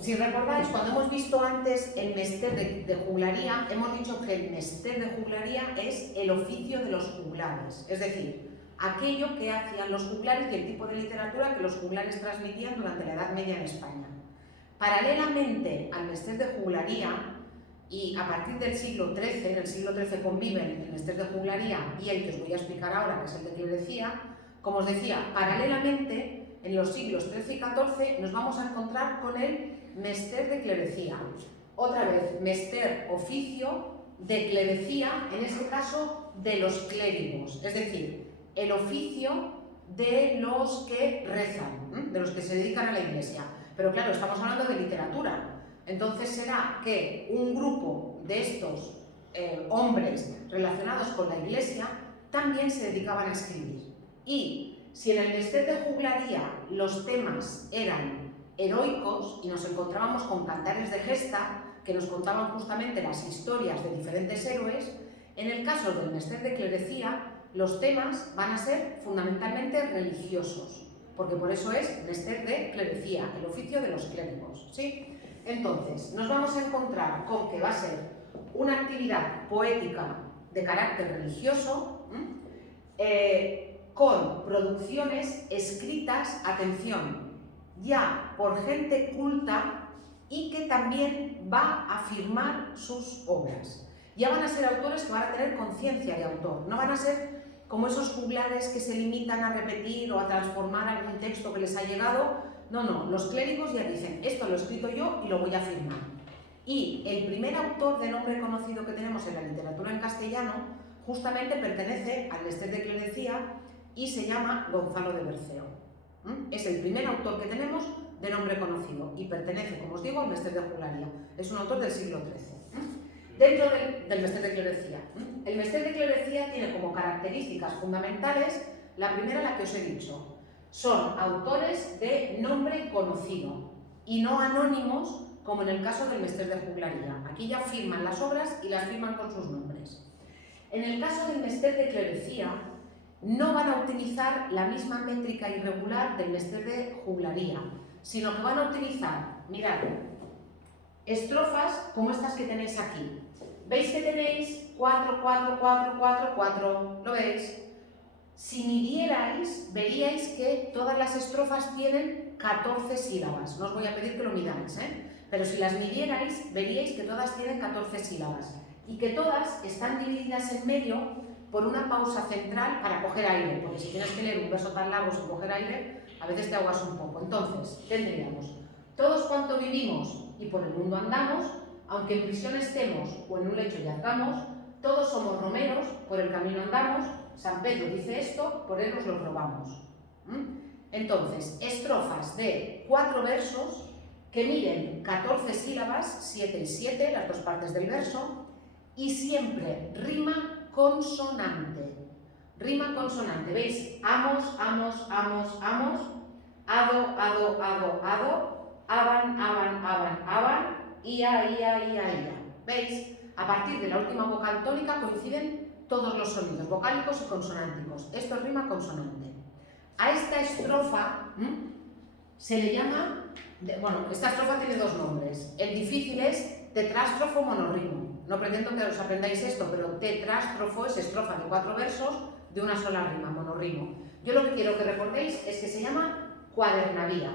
Si recordáis, cuando hemos visto antes el mester de juglaría, hemos dicho que el mester de juglaría es el oficio de los juglares, es decir, aquello que hacían los juglares y el tipo de literatura que los juglares transmitían durante la Edad Media en España. Paralelamente al mester de juglaría, y a partir del siglo XIII, en el siglo XIII conviven el mester de juglaría y el que os voy a explicar ahora, que es el de clerecía, como os decía, paralelamente, en los siglos XIII y XIV nos vamos a encontrar con el mester de clerecía. Otra vez, mester oficio de clerecía, en este caso de los clérigos, es decir, el oficio de los que rezan, de los que se dedican a la iglesia. Pero claro, estamos hablando de literatura. Entonces será que un grupo de estos hombres relacionados con la iglesia también se dedicaban a escribir. Y si en el mester de juglaría los temas eran heroicos y nos encontrábamos con cantares de gesta que nos contaban justamente las historias de diferentes héroes, en el caso del mester de clerecía los temas van a ser fundamentalmente religiosos, porque por eso es mester de clerecía, el oficio de los clérigos, ¿sí? Entonces, nos vamos a encontrar con que va a ser una actividad poética de carácter religioso, con producciones escritas, atención, ya por gente culta y que también va a firmar sus obras. Ya van a ser autores que van a tener conciencia de autor, no van a ser como esos juglares que se limitan a repetir o a transformar algún texto que les ha llegado. No, los clérigos ya dicen, esto lo he escrito yo y lo voy a firmar. Y el primer autor de nombre conocido que tenemos en la literatura en castellano justamente pertenece al mester de clerecía y se llama Gonzalo de Berceo. Es el primer autor que tenemos de nombre conocido y pertenece, como os digo, al mester de juglaría. Es un autor del siglo XIII. Dentro del mester de clerecía. El mester de clerecía tiene como características fundamentales la primera, la que os he dicho. Son autores de nombre conocido y no anónimos como en el caso del mester de juglaría. Aquí ya firman las obras y las firman con sus nombres. En el caso del mester de clerecía no van a utilizar la misma métrica irregular del mester de juglaría, sino que van a utilizar, mirad, estrofas como estas que tenéis aquí. ¿Veis que tenéis 4, 4, 4, 4, 4? ¿Lo veis? Si midierais, veríais que todas las estrofas tienen 14 sílabas. No os voy a pedir que lo midáis, pero si las midierais, veríais que todas tienen 14 sílabas y que todas están divididas en medio por una pausa central para coger aire, porque si tienes que leer un verso tan largo sin coger aire, a veces te ahogas un poco. Entonces, tendríamos todos cuanto vivimos y por el mundo andamos, aunque en prisión estemos o en un lecho yazgamos, todos somos romeros, por el camino andamos. San Pedro dice esto, por él nos lo robamos. Entonces, estrofas de 4 versos que miden 14 sílabas, 7 y 7, las dos partes del verso, y siempre rima consonante. Rima consonante, ¿veis? Amos, amos, amos, amos, ado, ado, ado, ado, aban, aban, aban, aban, ia, ia, ia, ia. ¿Veis? A partir de la última vocal tónica coinciden todos los sonidos vocálicos y consonánticos. Esto es rima consonante. A esta estrofa se le llama, bueno, esta estrofa tiene 2 nombres. El difícil es tetrástrofo monorrimo. No pretendo que os aprendáis esto, pero tetrástrofo es estrofa de 4 versos de una sola rima, monorrimo. Yo lo que quiero que recordéis es que se llama cuadernavía,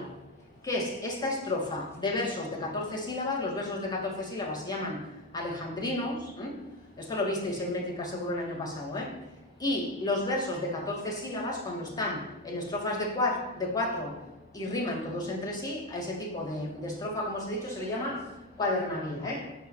que es esta estrofa de versos de 14 sílabas. Los versos de 14 sílabas se llaman alejandrinos. Esto lo visteis en métrica seguro el año pasado, Y los versos de 14 sílabas, cuando están en estrofas de 4 y riman todos entre sí, a ese tipo de estrofa, como os he dicho, se le llama cuadernavía,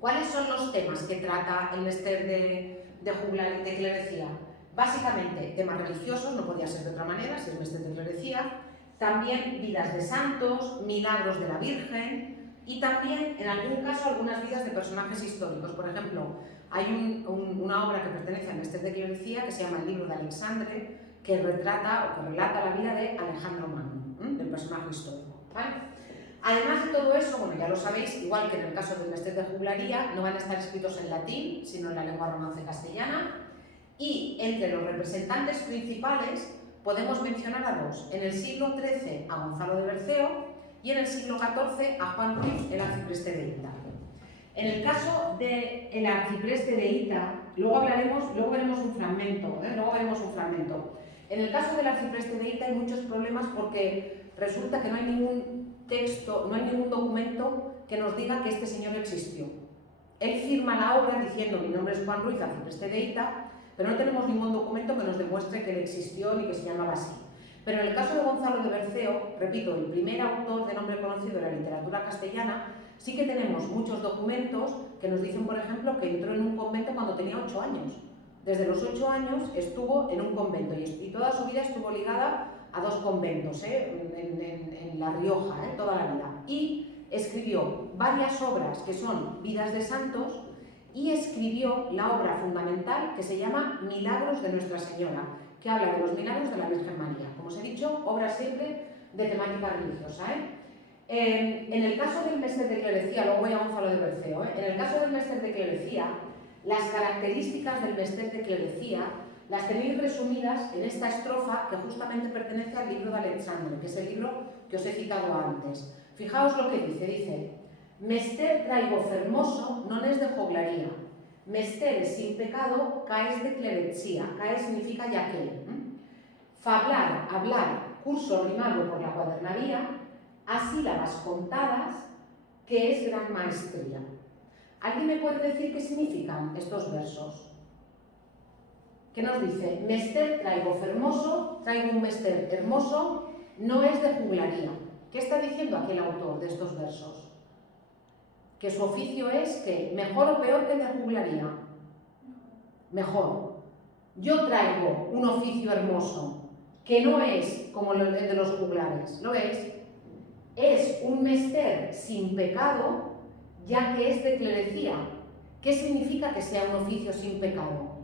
¿Cuáles son los temas que trata el mester de clerecía? Básicamente, temas religiosos, no podía ser de otra manera, si es mester de clerecía, también vidas de santos, milagros de la Virgen, y también, en algún caso, algunas vidas de personajes históricos. Por ejemplo, hay una obra que pertenece al mester de clerecía que se llama el Libro de Alexandre, que retrata o que relata la vida de Alejandro Magno, del personaje histórico, ¿vale? Además de todo eso, bueno, ya lo sabéis, igual que en el caso del mester de juglaría, no van a estar escritos en latín, sino en la lengua romance castellana, y entre los representantes principales podemos mencionar a 2. En el siglo XIII a Gonzalo de Berceo y en el siglo XIV a Juan Ruiz, el arcipreste de Hita. En el caso del arcipreste de Hita, luego veremos un fragmento, En el caso del arcipreste de Hita hay muchos problemas porque resulta que no hay ningún texto, no hay ningún documento que nos diga que este señor existió. Él firma la obra diciendo: mi nombre es Juan Ruiz, arcipreste de Hita, pero no tenemos ningún documento que nos demuestre que él existió ni que se llamaba así. Pero en el caso de Gonzalo de Berceo, repito, el primer autor de nombre conocido de la literatura castellana, sí que tenemos muchos documentos que nos dicen, por ejemplo, que entró en un convento cuando tenía 8 años. Desde los 8 años estuvo en un convento y toda su vida estuvo ligada a 2 conventos, en La Rioja, toda la vida. Y escribió varias obras que son vidas de santos y escribió la obra fundamental que se llama Milagros de Nuestra Señora, que habla de los milagros de la Virgen María. Como os he dicho, obra siempre de temática religiosa. En el caso del Mester de Clerecía, luego voy a Gonzalo de Berceo, en el caso del Mester de Clerecía, las características del Mester de Clerecía las tenéis resumidas en esta estrofa que justamente pertenece al libro de Alexandre, que es el libro que os he citado antes. Fijaos lo que dice, Mester traigo fermoso, non es de joglaría, Mester sin pecado, caes de clerecía, cae significa ya que. Fablar, hablar, curso rimado por la cuadernaría, a sílabas contadas, que es gran maestría. ¿Alguien me puede decir qué significan estos versos? ¿Qué nos dice? Mester traigo fermoso, traigo un mester hermoso, no es de juglaría. ¿Qué está diciendo aquí el autor de estos versos? Que su oficio es que mejor o peor que el de juglaría. Mejor. Yo traigo un oficio hermoso que no es como el de los juglares, ¿lo veis? Es un mester sin pecado, ya que es de clerecía. ¿Qué significa que sea un oficio sin pecado?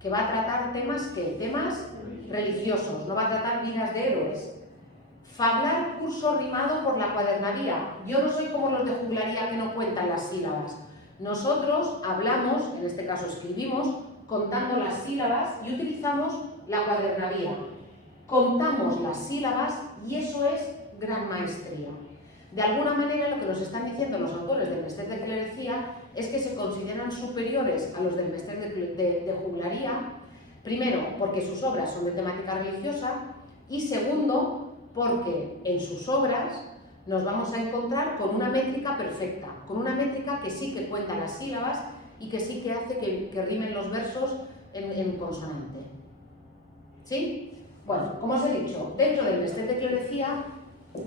Que va a tratar temas religiosos, no va a tratar vidas de héroes. Fablar curso rimado por la cuadernaría. Yo no soy como los de juglaría que no cuentan las sílabas. Nosotros hablamos, en este caso escribimos, contando las sílabas y utilizamos la cuadernaría. Contamos las sílabas y eso es gran maestría. De alguna manera lo que nos están diciendo los autores del Mester de Clerecía es que se consideran superiores a los del Mester de juglaría, primero porque sus obras son de temática religiosa y segundo porque en sus obras nos vamos a encontrar con una métrica perfecta, con una métrica que sí que cuenta las sílabas y que sí que hace que rimen los versos en consonante. ¿Sí? Bueno, como os he dicho, dentro del Mester de Clerecía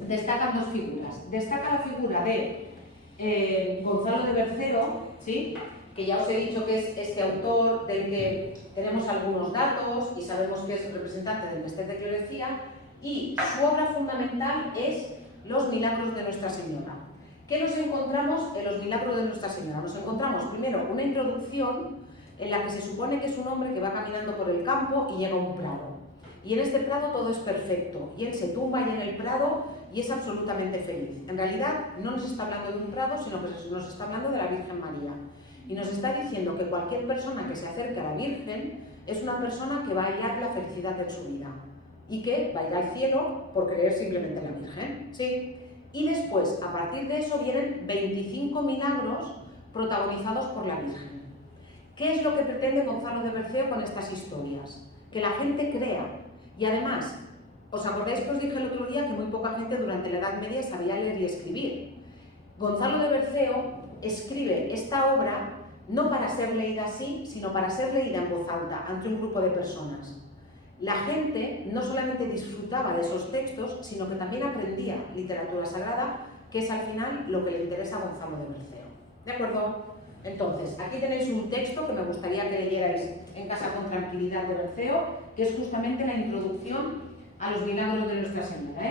destacan 2 figuras. Destaca la figura de Gonzalo de Berceo, ¿sí? Que ya os he dicho que es este autor del que tenemos algunos datos y sabemos que es el representante del Mester de Clerecía, y su obra fundamental es Los Milagros de Nuestra Señora. ¿Qué nos encontramos en los Milagros de Nuestra Señora? Nos encontramos primero una introducción en la que se supone que es un hombre que va caminando por el campo y llega a un prado. Y en este prado todo es perfecto, y él se tumba ahí en el prado y es absolutamente feliz. En realidad no nos está hablando de un prado, sino que nos está hablando de la Virgen María. Y nos está diciendo que cualquier persona que se acerque a la Virgen es una persona que va a hallar la felicidad de su vida y que va a ir al cielo por creer simplemente en la Virgen. ¿Sí? Y después, a partir de eso, vienen 25 milagros protagonizados por la Virgen. ¿Qué es lo que pretende Gonzalo de Berceo con estas historias? Que la gente crea. Y además, ¿os acordáis que os dije el otro día que muy poca gente durante la Edad Media sabía leer y escribir? Gonzalo de Berceo escribe esta obra no para ser leída así, sino para ser leída en voz alta ante un grupo de personas. La gente no solamente disfrutaba de esos textos, sino que también aprendía literatura sagrada, que es al final lo que le interesa a Gonzalo de Berceo. ¿De acuerdo? Entonces, aquí tenéis un texto que me gustaría que leyerais en casa con tranquilidad de Berceo, que es justamente la introducción a los milagros de Nuestra Señora.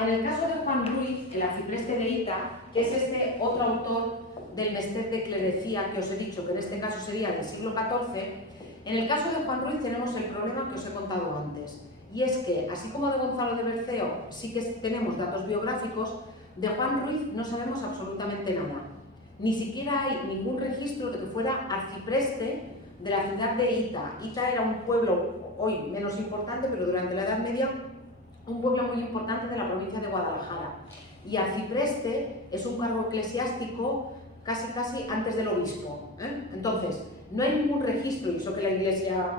En el caso de Juan Ruiz, el arcipreste de Hita, que es este otro autor del Mester de Clerecía que os he dicho, que en este caso sería del siglo XIV, en el caso de Juan Ruiz tenemos el problema que os he contado antes, y es que, así como de Gonzalo de Berceo sí que tenemos datos biográficos, de Juan Ruiz no sabemos absolutamente nada. Ni siquiera hay ningún registro de que fuera arcipreste de la ciudad de Hita. Hita era un pueblo hoy menos importante, pero durante la Edad Media un pueblo muy importante de la provincia de Guadalajara. Y arcipreste es un cargo eclesiástico casi antes del obispo. Entonces, no hay ningún registro, y eso que la Iglesia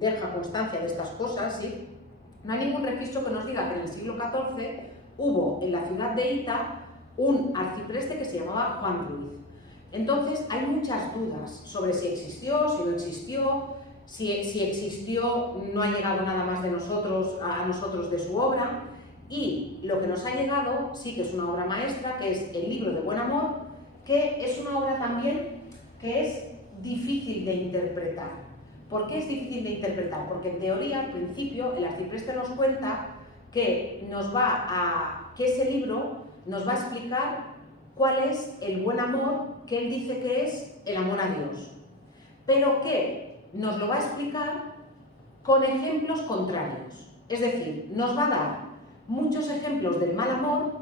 deja constancia de estas cosas, ¿sí? No hay ningún registro que nos diga que en el siglo XIV hubo en la ciudad de Ita un arcipreste que se llamaba Juan Ruiz. Entonces, hay muchas dudas sobre si existió, si no existió, si existió, no ha llegado nada más de nosotros, a nosotros de su obra, y lo que nos ha llegado sí que es una obra maestra, que es el libro de Buen Amor, que es una obra también que es difícil de interpretar. ¿Por qué es difícil de interpretar? Porque en teoría, al principio, el arcipreste nos cuenta que ese libro nos va a explicar cuál es el buen amor que él dice que es el amor a Dios, pero que nos lo va a explicar con ejemplos contrarios. Es decir, nos va a dar muchos ejemplos del mal amor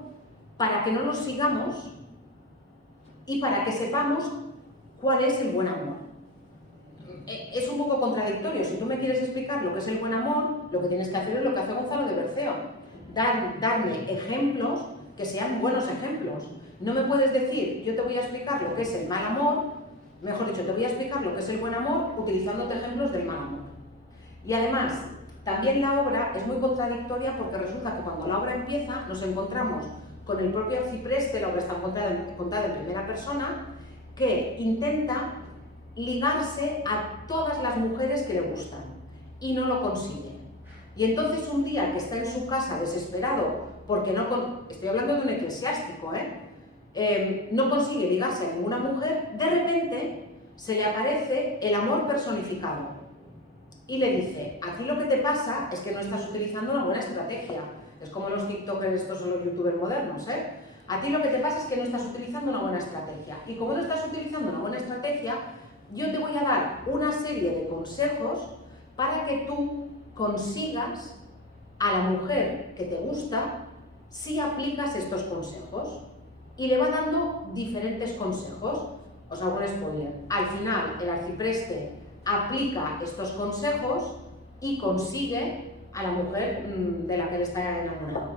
para que no los sigamos y para que sepamos cuál es el buen amor. Es un poco contradictorio. Si tú me quieres explicar lo que es el buen amor, lo que tienes que hacer es lo que hace Gonzalo de Berceo, darme ejemplos que sean buenos ejemplos. No me puedes decir, yo te voy a explicar lo que es el mal amor, mejor dicho, te voy a explicar lo que es el buen amor utilizándote ejemplos del mal amor. Y además, también la obra es muy contradictoria porque resulta que cuando la obra empieza nos encontramos con el propio arcipreste, la obra está contada en primera persona, que intenta ligarse a todas las mujeres que le gustan y no lo consigue. Y entonces un día que está en su casa desesperado porque estoy hablando de un eclesiástico, no consigue ligarse a ninguna mujer, de repente se le aparece el amor personificado y le dice, aquí lo que te pasa es que no estás utilizando una buena estrategia. Es como los tiktokers, estos son los youtubers modernos, A ti lo que te pasa es que no estás utilizando una buena estrategia. Y como no estás utilizando una buena estrategia, yo te voy a dar una serie de consejos para que tú consigas a la mujer que te gusta si aplicas estos consejos. Y le va dando diferentes consejos. Os hago un spoiler. Al final, el arcipreste aplica estos consejos y consigue a la mujer de la que él está enamorado.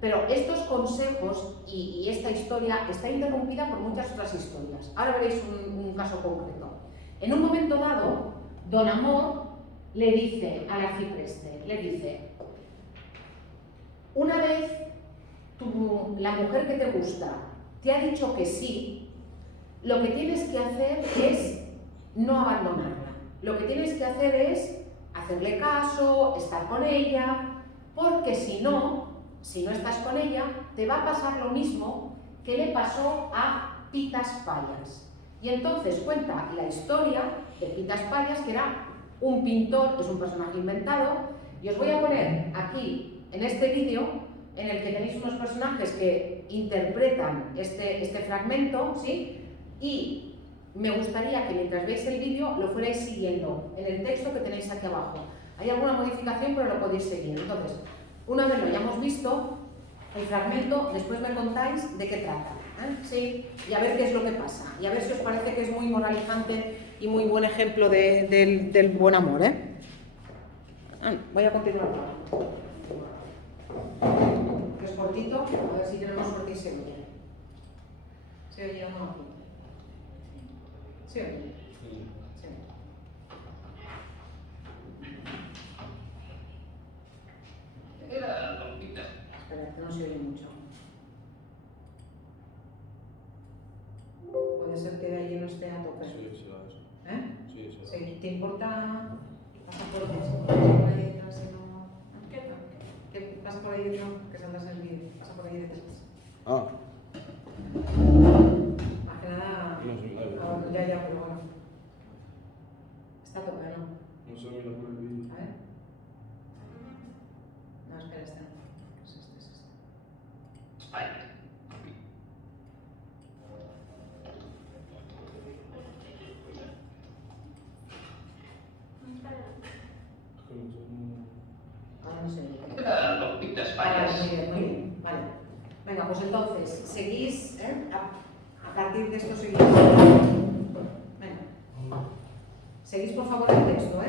Pero estos consejos y esta historia está interrumpida por muchas otras historias. Ahora veréis un caso concreto. En un momento dado, Don Amor le dice al arcipreste, una vez la mujer que te gusta te ha dicho que sí, lo que tienes que hacer es no abandonarla. Lo que tienes que hacer es hacerle caso, estar con ella, porque si no estás con ella, te va a pasar lo mismo que le pasó a Pitas Payas. Y entonces cuenta la historia de Pitas Payas, que era un pintor, es un personaje inventado, y os voy a poner aquí, en este vídeo, en el que tenéis unos personajes que interpretan este fragmento, ¿sí? Y me gustaría que mientras veis el vídeo lo fuerais siguiendo en el texto que tenéis aquí abajo. Hay alguna modificación, pero lo podéis seguir. Entonces, una vez lo hayamos visto, el fragmento, después me contáis de qué trata, ¿sí? Y a ver qué es lo que pasa. Y a ver si os parece que es muy moralizante y muy buen ejemplo del buen amor, Voy a continuar. Es cortito, a ver si tenemos suerte y se oye. ¿Se oye o no? ¿Se oye? Sí. Espera, que no se oye mucho. Puede ser que de allí no esté a tope. Sí, será eso. Sí, será. Sí, ¿te importa pasar por ahí detrás y no? ¿Qué pasa por ahí detrás? Que salgas en el vídeo. Pasa por ahí detrás. Ah. Más que nada. No se me da bien. Ah, bueno, ya, pero bueno. Está a tope, ¿no? No se mira por el vídeo. A ver. No, espera, este no. Es este. España. Ahora no sé. Los Pitas Vale, Payas. muy bien. Vale. Venga, pues entonces, seguís, a partir de esto seguís. Venga. Seguís por favor el texto,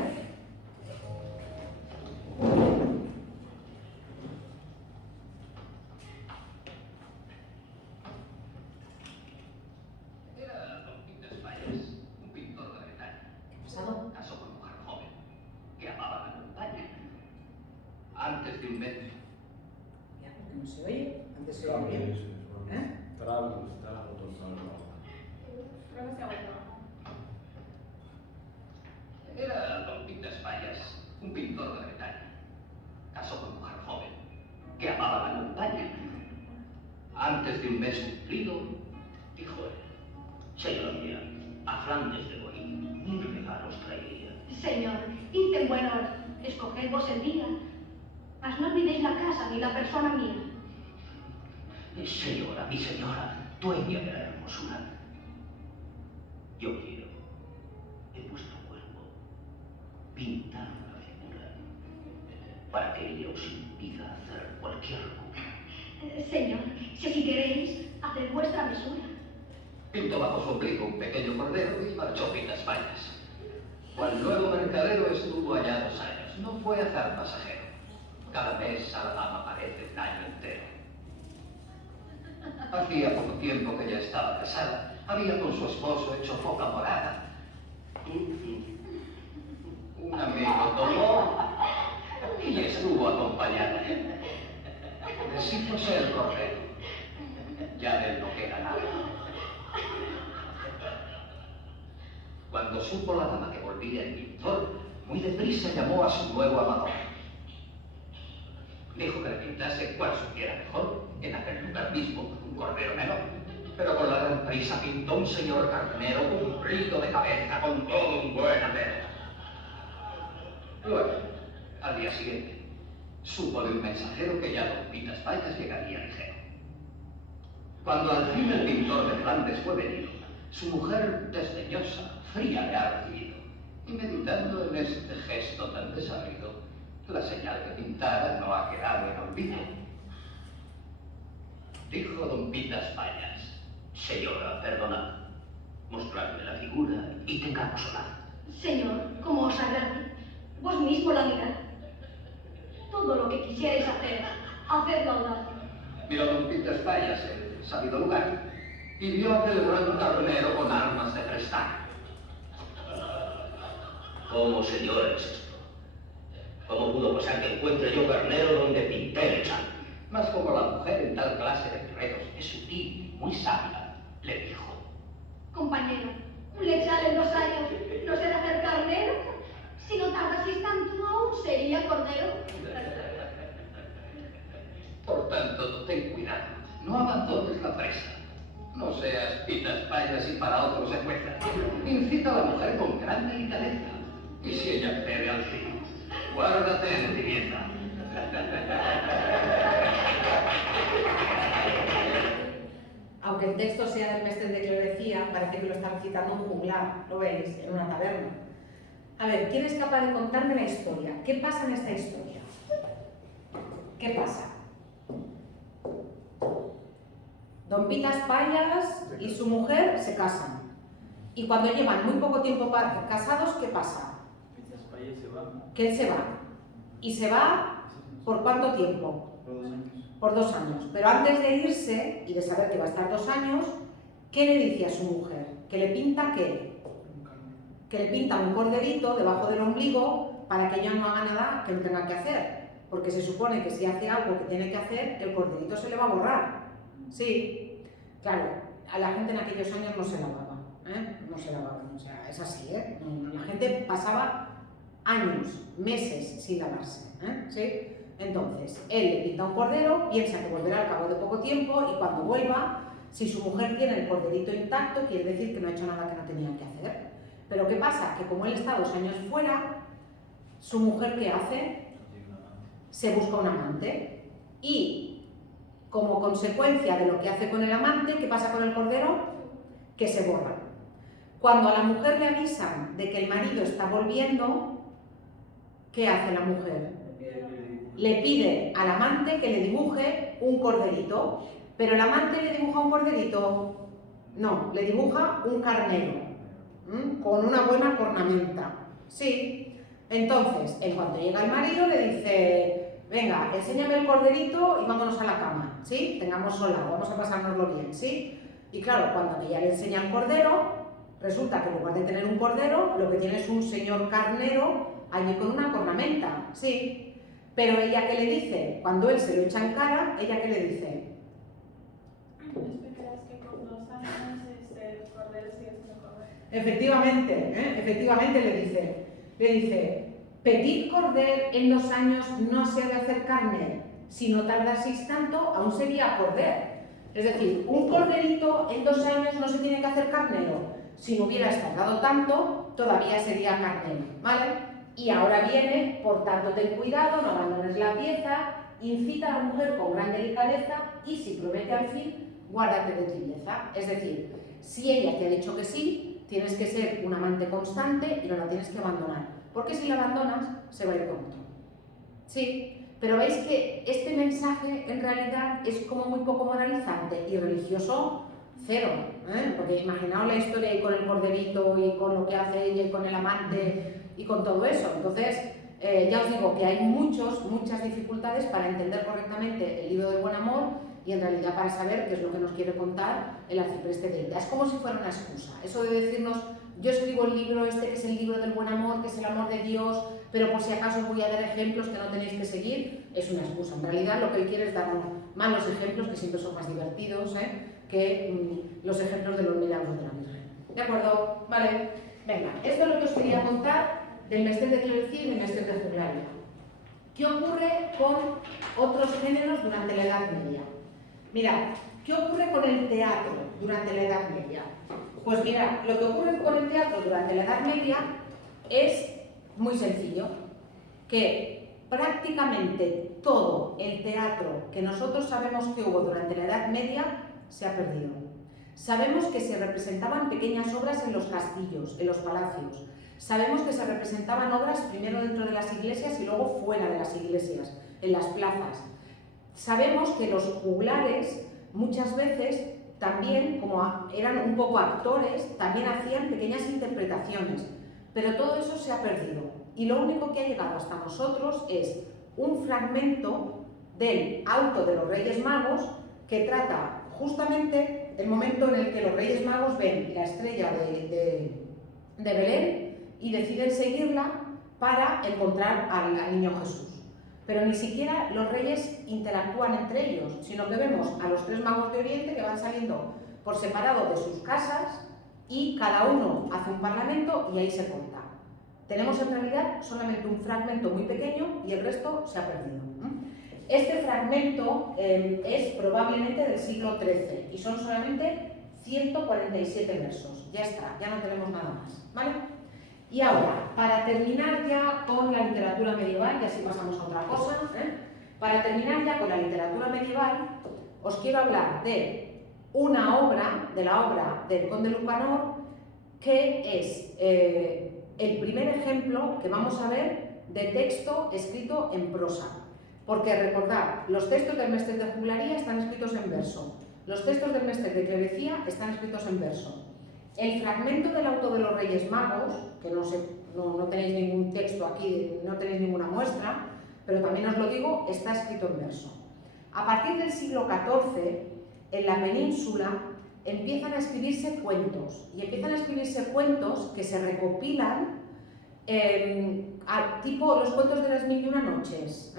no se oye, antes se oye bien. ¿Eh? Estará agotado. Creo que se ha agotado. Era don Pintas Payas, un pintor de Bretaña. Casó con mujer joven, que amaba la montaña. Antes de un mes cumplido, dijo él: señora mía, a Flandes de Borí, mil regalos traería. Señor, id en buen hora, escoged vos el día, mas no olvidéis la casa ni la persona mía. Señora, mi señora, dueña de la hermosura, yo quiero, en vuestro cuerpo, pintar una figura para que ella os impida hacer cualquier cosa. Señor, si así queréis, haced vuestra mesura. Pintó bajo su ombligo un pequeño cordero y marchó Pintas Payas. Cual nuevo mercadero estuvo allá 2 años. No fue azar pasajero. Cada mes a la dama parece un año entero. Hacía poco tiempo que ya estaba casada. Había con su esposo hecho poca morada. Un amigo tomó y estuvo acompañada. Deshízose el cordero. Ya de él no queda nada. Cuando supo la dama que volvía el pintor, muy deprisa llamó a su nuevo amador. Dijo que le pintase cual supiera mejor, en aquel lugar mismo, un cordero menor. Pero con la gran prisa pintó un señor carnero cumplido de cabeza, con todo un buen apero. Luego, al día siguiente, supo de un mensajero que ya don Pintas Payas llegaría ligero. Cuando al fin el pintor de Flandes fue venido, su mujer, desdeñosa, fría le ha recibido, y meditando en este gesto tan desabrido, la señal que pintara no ha quedado en olvido. Dijo don Pintas Payas: señora, perdonad, mostradme la figura y tengamos hablar. Señor, como os agrade, vos mismo la mirad. Todo lo que quisierais hacer, hacedlo audaz. Miró don Pintas Payas el sabido lugar y vio aquel gran carnero con armas de prestar. ¿Cómo, señor, es esto? ¿Cómo pudo pasar que encuentre yo carnero donde pinté el echar? Mas como la mujer en tal clase de enredos es sutil, muy sabia, le dijo: Compañero, un lechal en 2 años no será hacer carnero. Si no tardaseis tanto, aún sería cordero. por tanto, ten cuidado, no abandones la presa. No seas Pintas Payas y para otro se cueza. Incita a la mujer con gran delicadeza. Y si ella cede al fin, guárdate de tibieza. Aunque el texto sea del mestre de clerecía, parece que lo están citando un juglar, ¿lo veis? En una taberna. A ver, ¿quién es capaz de contarme la historia? ¿Qué pasa en esta historia? ¿Qué pasa? Don Pintas Payas y su mujer se casan. Y cuando llevan muy poco tiempo casados, ¿qué pasa? Pintas Payas se va. Que él se va. ¿Y se va por cuánto tiempo? Por 2 años. Por 2 años. Pero antes de irse y de saber que va a estar 2 años, ¿qué le dice a su mujer? ¿Que le pinta qué? Que le pinta un corderito debajo del ombligo para que ella no haga nada que no tenga que hacer. Porque se supone que si hace algo que tiene que hacer, el corderito se le va a borrar. Sí, claro, a la gente en aquellos años no se lavaba, no se lavaban, o sea, es así, la gente pasaba años, meses sin lavarse, ¿sí? Entonces, él le pinta un cordero, piensa que volverá al cabo de poco tiempo y cuando vuelva, si su mujer tiene el corderito intacto, quiere decir que no ha hecho nada que no tenía que hacer. Pero ¿qué pasa? Que como él está 2 años fuera, su mujer ¿qué hace? Se busca un amante y como consecuencia de lo que hace con el amante, ¿qué pasa con el cordero? Que se borra. Cuando a la mujer le avisan de que el marido está volviendo, ¿qué hace la mujer? Le pide al amante que le dibuje un corderito, pero el amante le dibuja un corderito, no, le dibuja un carnero, con una buena cornamenta. Sí, entonces, en cuanto llega el marido le dice: venga, enséñame el corderito y vámonos a la cama, ¿sí? Tengamos solado, vamos a pasárnoslo bien, ¿sí? Y claro, cuando ella le enseña el cordero, resulta que en lugar de tener un cordero, lo que tiene es un señor carnero allí con una cornamenta, ¿sí? Pero ella, ¿qué le dice? Cuando él se lo echa en cara, ¿ella qué le dice? Esperarás que con 2 años el cordero sigue siendo cordero. Efectivamente le dice, petit corder en 2 años no se ha de hacer carne, si no tardaseis tanto, aún sería corder. Es decir, un corderito en 2 años no se tiene que hacer carnero. Si no hubieras tardado tanto, todavía sería carnero, ¿vale? Y ahora viene, por tanto, ten cuidado, no abandones la pieza, incita a la mujer con gran delicadeza y si promete al fin, guárdate de tibieza. Es decir, si ella te ha dicho que sí, tienes que ser un amante constante y no la tienes que abandonar. Porque si la abandonas, se va a ir con otro. Sí, pero veis que este mensaje en realidad es como muy poco moralizante y religioso, cero. Porque imaginaos la historia y con el corderito y con lo que hace ella y con el amante y con todo eso. Entonces, ya os digo que hay muchas dificultades para entender correctamente el libro del buen amor y en realidad para saber qué es lo que nos quiere contar el arcipreste de Elda. Es como si fuera una excusa. Eso de decirnos, yo escribo el libro este que es el libro del buen amor, que es el amor de Dios, pero por si acaso os voy a dar ejemplos que no tenéis que seguir, es una excusa. En realidad lo que él quiere es darnos malos ejemplos, que siempre son más divertidos que los ejemplos de los milagros de la Virgen. ¿De acuerdo? Vale. Venga, esto es lo que os quería contar del Mester de Clerecía y del Mester de Juglaria. ¿Qué ocurre con otros géneros durante la Edad Media? Mirad, ¿qué ocurre con el teatro durante la Edad Media? Pues mirad, lo que ocurre con el teatro durante la Edad Media es muy sencillo, que prácticamente todo el teatro que nosotros sabemos que hubo durante la Edad Media se ha perdido. Sabemos que se representaban pequeñas obras en los castillos, en los palacios. Sabemos que se representaban obras primero dentro de las iglesias y luego fuera de las iglesias, en las plazas. Sabemos que los juglares muchas veces también, como eran un poco actores, también hacían pequeñas interpretaciones, pero todo eso se ha perdido. Y lo único que ha llegado hasta nosotros es un fragmento del Auto de los Reyes Magos que trata justamente el momento en el que los Reyes Magos ven la estrella de Belén y deciden seguirla para encontrar al niño Jesús. Pero ni siquiera los reyes interactúan entre ellos, sino que vemos a los 3 magos de Oriente que van saliendo por separado de sus casas y cada uno hace un parlamento y ahí se corta. Tenemos en realidad solamente un fragmento muy pequeño y el resto se ha perdido. Este fragmento es probablemente del siglo XIII y son solamente 147 versos. Ya está, ya no tenemos nada más, ¿vale? Y ahora, para terminar ya con la literatura medieval, y así pasamos a otra cosa, para terminar ya con la literatura medieval, os quiero hablar de una obra, de la obra del Conde Lucanor, que es el primer ejemplo que vamos a ver de texto escrito en prosa. Porque recordad, los textos del Mester de Juglaría están escritos en verso, los textos del Mester de Clerecía están escritos en verso. El fragmento del Auto de los Reyes Magos, que no tenéis ningún texto aquí, no tenéis ninguna muestra, pero también os lo digo, está escrito en verso. A partir del siglo XIV, en la península, empiezan a escribirse cuentos, y empiezan a escribirse cuentos que se recopilan tipo los cuentos de las 1001 noches.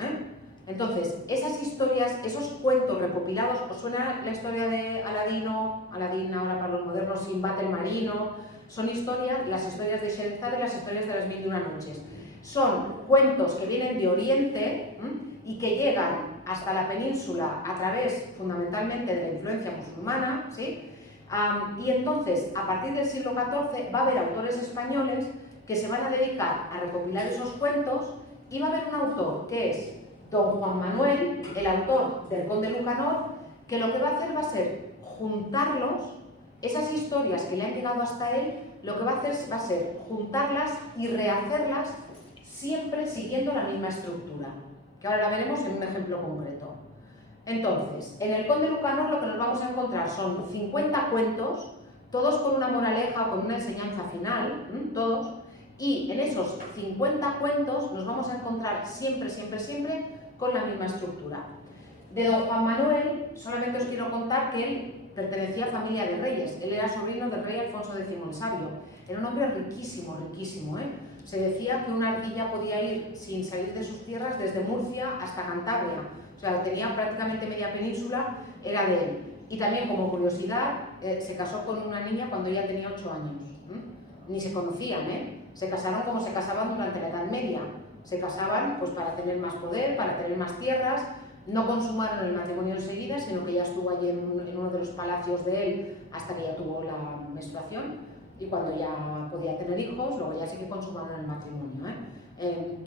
Entonces, esas historias, esos cuentos recopilados, ¿os suena la historia de Aladín ahora para los modernos, Sinbad el marino? Son historias, las historias de Scheherazade y las historias de las 1001 noches. Son cuentos que vienen de Oriente y que llegan hasta la península a través fundamentalmente de la influencia musulmana, ¿sí? Y entonces, a partir del siglo XIV, va a haber autores españoles que se van a dedicar a recopilar esos cuentos y va a haber un autor que es don Juan Manuel, el autor del Conde Lucanor, que lo que va a hacer va a ser juntarlos, esas historias que le han llegado hasta él, lo que va a hacer va a ser juntarlas y rehacerlas siempre siguiendo la misma estructura, que ahora la veremos en un ejemplo concreto. Entonces, en el Conde Lucanor lo que nos vamos a encontrar son 50 cuentos, todos con una moraleja o con una enseñanza final, todos, y en esos 50 cuentos nos vamos a encontrar siempre con la misma estructura. De don Juan Manuel, solamente os quiero contar que él pertenecía a familia de reyes. Él era sobrino del rey Alfonso X el Sabio. Era un hombre riquísimo, se decía que una ardilla podía ir sin salir de sus tierras desde Murcia hasta Cantabria. O sea, tenía prácticamente media península, era de él. Y también, como curiosidad, se casó con una niña cuando ella tenía 8 años. Ni se conocían, se casaron como se casaban durante la Edad Media. Se casaban pues, para tener más poder, para tener más tierras. No consumaron el matrimonio enseguida, sino que ella estuvo allí en uno de los palacios de él hasta que ya tuvo la menstruación. Y cuando ya podía tener hijos, luego ya sí que consumaron el matrimonio.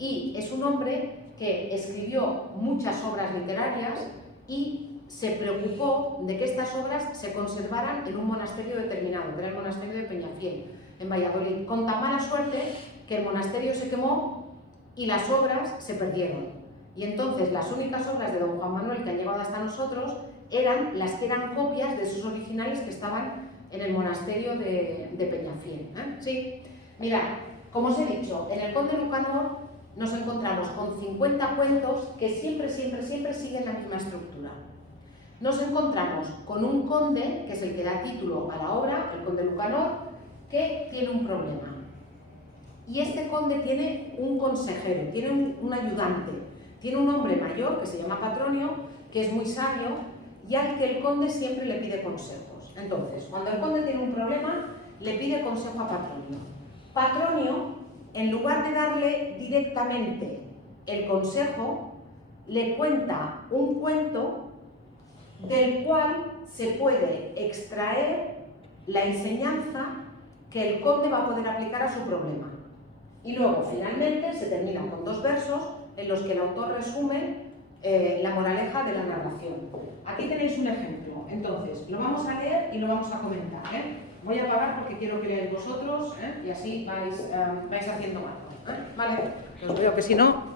Y es un hombre que escribió muchas obras literarias y se preocupó de que estas obras se conservaran en un monasterio determinado, que era el monasterio de Peñafiel, en Valladolid, con tan mala suerte que el monasterio se quemó y las obras se perdieron. Y entonces las únicas obras de don Juan Manuel que han llegado hasta nosotros eran las que eran copias de esos originales que estaban en el monasterio de Peñafiel. Sí, mirad, como os he dicho, en el Conde Lucanor nos encontramos con 50 cuentos que siempre siguen la misma estructura. Nos encontramos con un conde, que es el que da título a la obra, el Conde Lucanor, que tiene un problema. Y este conde tiene un consejero, tiene un ayudante, tiene un hombre mayor que se llama Patronio, que es muy sabio y al que el conde siempre le pide consejos. Entonces, cuando el conde tiene un problema, le pide consejo a Patronio. Patronio, en lugar de darle directamente el consejo, le cuenta un cuento del cual se puede extraer la enseñanza que el conde va a poder aplicar a su problema. Y luego, finalmente, se termina con 2 versos en los que el autor resume la moraleja de la narración. Aquí tenéis un ejemplo. Entonces, lo vamos a leer y lo vamos a comentar. Voy a parar porque quiero que leáis vosotros y así vais haciendo marcos. Vale, os veo que si no...